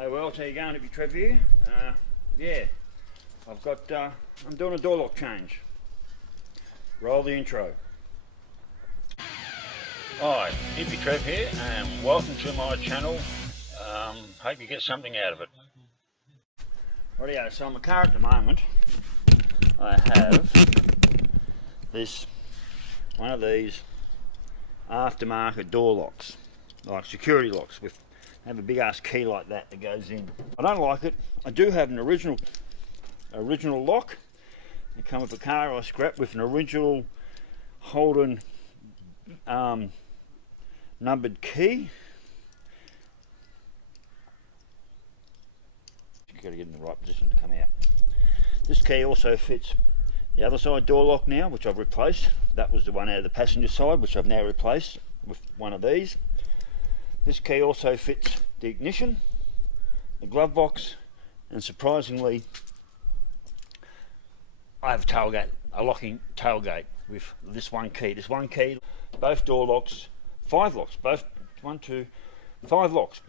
Hey, well, how you going? Hippie Trev here. Yeah, I'm doing a door lock change. Roll the intro. Hi, Hippie Trev here, and welcome to my channel. Hope you get something out of it. Rightio, so in my car at the moment, I have one of these aftermarket door locks, like security locks with have a big ass key like that goes in. I don't like it. I do have an original lock. It comes with a car I scrapped with an original Holden numbered key. You've got to get in the right position to come out. This key also fits the other side door lock now, which I've replaced. That was the one out of the passenger side, which I've now replaced with one of these. This key also fits the ignition, the glove box, and surprisingly, I have a locking tailgate with this one key. This one key, both door locks, 5 locks, both 1, 2, 5 locks.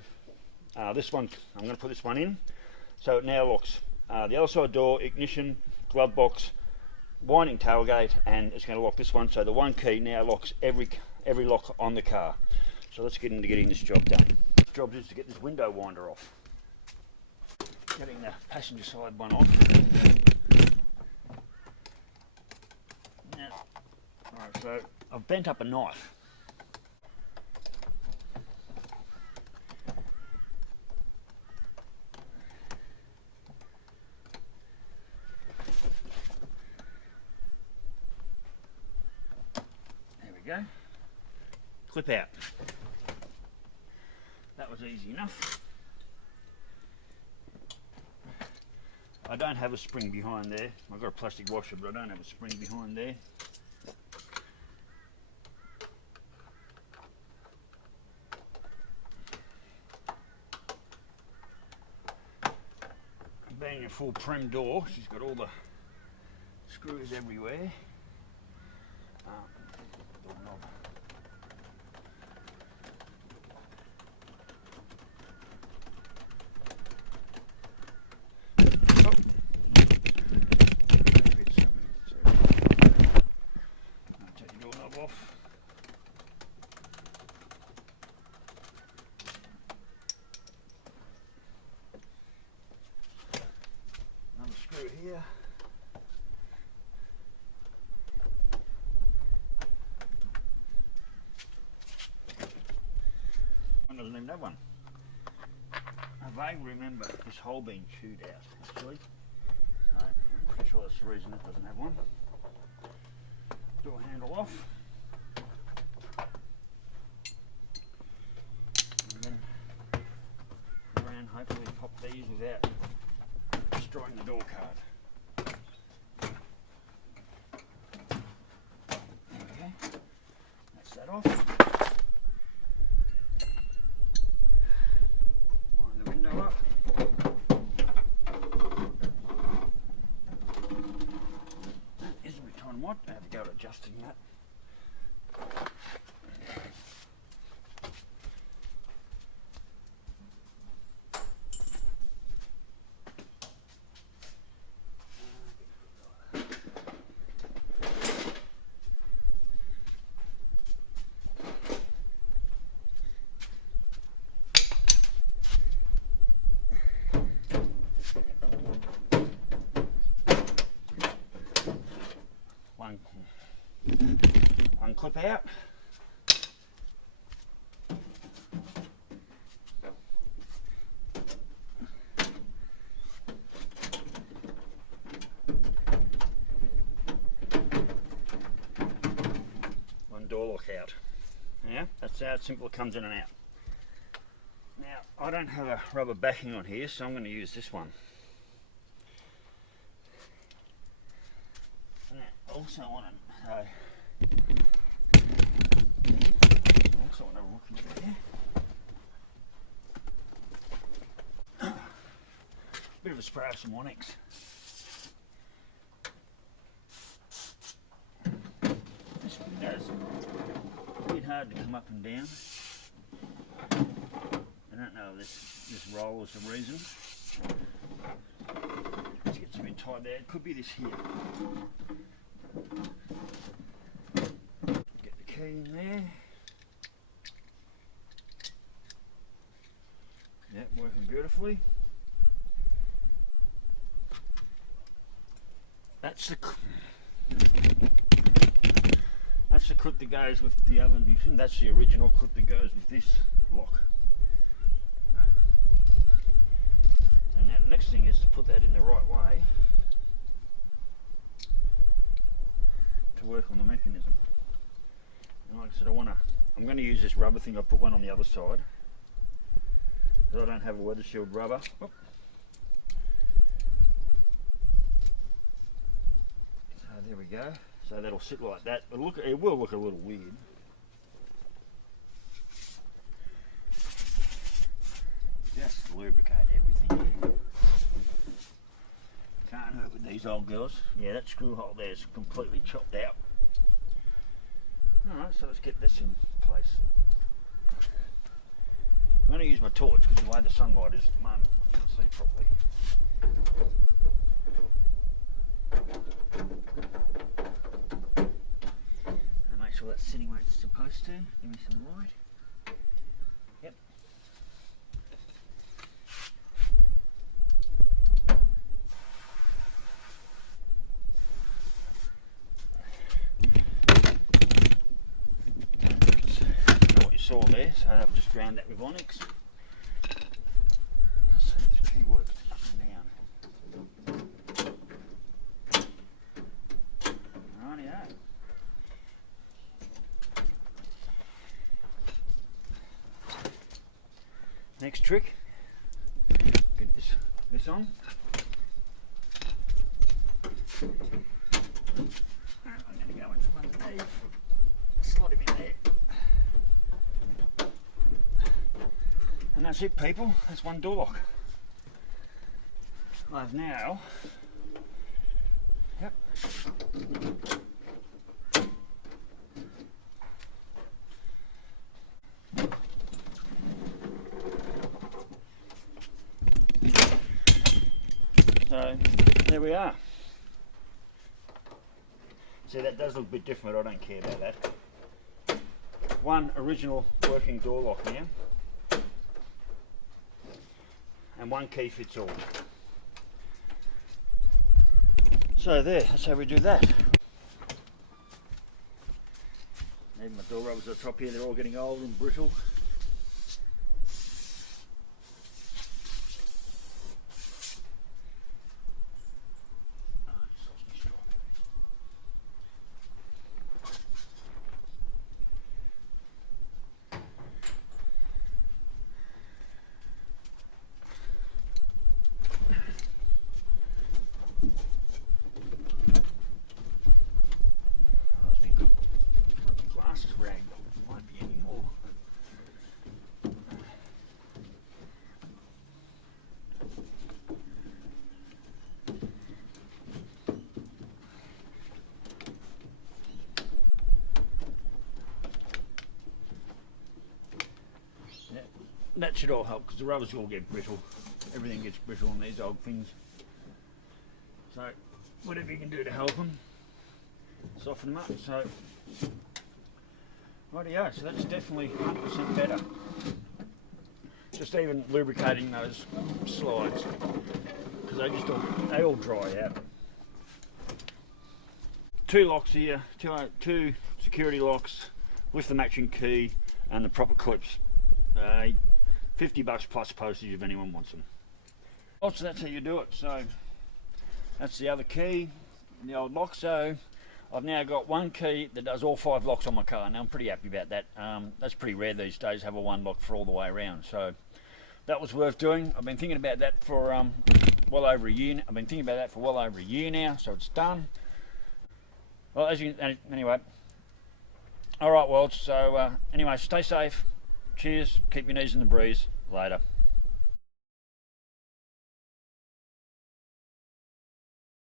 This one, I'm going to put this one in, so it now locks the other side door, ignition, glove box, winding tailgate, and it's going to lock this one. So the one key now locks every lock on the car. So let's get into getting this job done. The job is to get this window winder off. Getting the passenger side one off. Now, alright, so I've bent up a knife. There we go. Clip out. That was easy enough. I don't have a spring behind there. I've got a plastic washer, but I don't have a spring behind there. Being a full prem door, she's got all the screws everywhere. Door knob. Off. Another screw here. One doesn't even have one. I vaguely remember this hole being chewed out, actually. I'm pretty sure that's the reason it doesn't have one. Door handle off. Hopefully pop these without destroying the door card. There we go. That's that off. Wind the window up. That is a return mod. I have to go adjusting that. One clip out. One door lock out. Yeah, that's how simple it comes in and out. Now, I don't have a rubber backing on here, so I'm going to use this one. Now, also on it. Also want to look into there. Bit of a spray of some Onyx. This window's a bit hard to come up and down. I don't know this roll is the reason. Let's get some tight there. It could be this here. Get the key in there. Yep, working beautifully. That's the clip that goes with the other ignition. That's the original clip that goes with this lock. And now the next thing is to put that in the right way to work on the mechanism. And like I said, I'm going to use this rubber thing. I put one on the other side because I don't have a weather shield rubber. Oop. So there we go. So that'll sit like that. But look, it will look a little weird. Just lubricate everything. Can't hurt with these old girls. Yeah, that screw hole there is completely chopped out. Alright, so let's get this in place. I'm going to use my torch because the way the sunlight is at the moment, I can't see properly. And make sure that's sitting where it's supposed to. Give me some light. Yep. Saw there, so I've just ground that with Onyx. Let's see if the key works down. Rightio. Next trick, get this on. I'm going to go in from underneath, slot him in there. And that's it, people. That's one door lock. I've now, yep. So there we are. See, that does look a bit different. I don't care about that. One original working door lock now. And one key fits all. So there, that's how we do that. Even my door rubbers at the top here, they're all getting old and brittle. That should all help because the rubbers all get brittle. Everything gets brittle on these old things. So whatever you can do to help them, soften them up. So rightio, so that's definitely 100% better. Just even lubricating those slides because they all dry out. Two locks here, two security locks with the matching key and the proper clips. $50 plus postage if anyone wants them. So that's how you do it. So that's the other key, the old lock. So I've now got one key that does all 5 locks on my car. Now I'm pretty happy about that. That's pretty rare these days, have a one lock for all the way around. So that was worth doing. I've been thinking about that for well over a year. I've been thinking about that for well over a year now. So it's done. Well, anyway. All right, world. So anyway, stay safe. Cheers. Keep your knees in the breeze. Later.